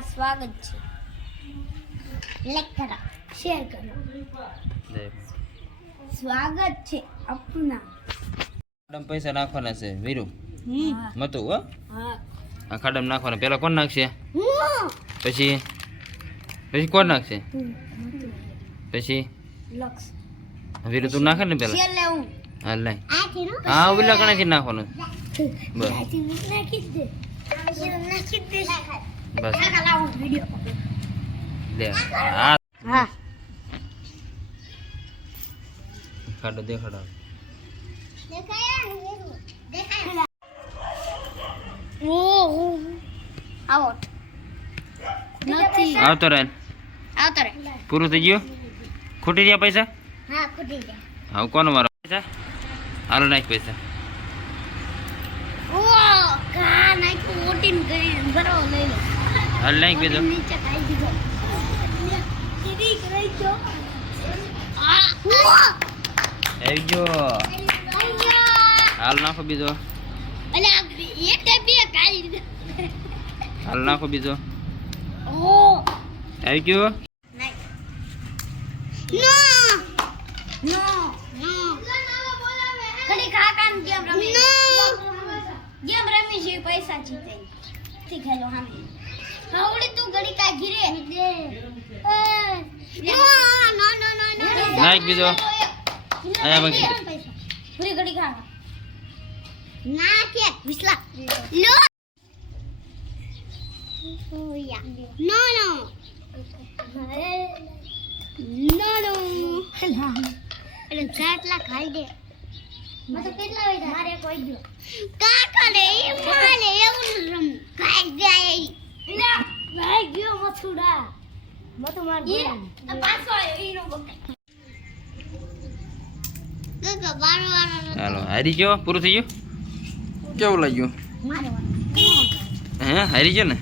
તમારું સ્વાગત છે. લાઈક કરો, શેર કરો. સ્વાગત છે આપના. ખાડામાં પૈસા નાખવાના છે વીરુ મતું હો. હા આ ખાડામાં નાખવાના. પેલા કોણ નાખશે? હું પછી પછી કોણ નાખશે? તું મતું પછી લક્ષ વીરુ તું નાખે ને પેલા. શેર લેવું હા લઈ. આ થીનો હા ઓલા કણાથી નાખવાનું. બસ આ થી નાખી દે. નાખી દે. બસ આ લાવું વિડિયો. લે હા હા ખાડો દેખાડો. ઓહો આવો નથી આવતો રહે. આવતો રે. પૂરું થઈ ગયું? ખૂટી ગયા પૈસા? હા કુટી દે. હવે કોનો મારો પૈસા? હાલો નાખ પૈસા. ઓ કા નાખું ઓટીન કરી ભરો લઈ લો. હાલ નાખ બીજો. નીચે કાઈ દીધો. દીદી કરી દો. આ આવી ગયો. હાલ નાખો બીજો. અલા એક બે કાઈ દીધો. હાલ નાખો બીજો. ઓ આવી ગયો. નો નો નો કડી કાકા ને ગેમ રમી ગેમ રમી છે પૈસા જીતે ઠીક હેલો હામી હાવડી તું ગડી કા ઘીરે નો નો નો નો નાખ બીજો. આયા બાકી પૂરી ગડી ખાવા ના કે વિસલા લો ઓયા નો નો નો નો એટલે કેટલા ખાઈ દે મત કેટલા હોય મારે કોઈ દો કાકા લે એ માલે એવું રમ ખાઈ જાય એટલે ભાઈ ગયો મથુડા મત માર બોલ પાછો ઈનો બકે કાકા બારો હાલો હારી ગયો. પૂરું થઈ ગયું? કેવું લાગ્યું? મારો હે હારી ગયો ને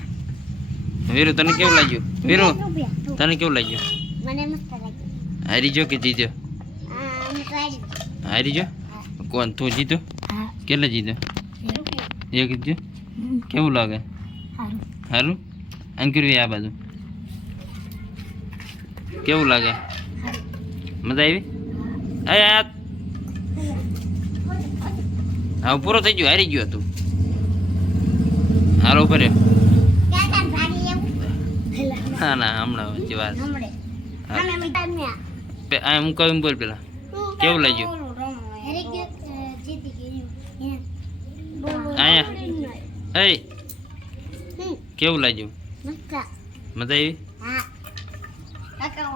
વીરુ? તને કેવું લાગ્યું વીરુ? તને કેવું લાગ્યું? મને મસ્ત લાગ્યું હારી ગયો કે જીત્યો? મસ્ત લાગ્યું હારી ગયો? કોણ તું જીત્યો? હા કેટલા જીત્યો? એક જીત્યો. કેવું લાગે? સારું સારું? આમ કર્યું આ બાજુ કેવું લાગે? મજા આવી? આ હવે પૂરો થઈ ગયો. હારી ગયો તું. હાલો ઉપર રહ્યો. કાકા ભાડી એવું ના ના હમણાં વચ્ચે વાત. હમણે અમે મીઠા મે આ હું કહું બોલ પેલા. કેવું લાગ્યું? હેરી કે જીતી ગયું અહીંયા એ કેવું લાગ્યું? મસ્ત મજા આવી? હા કાકા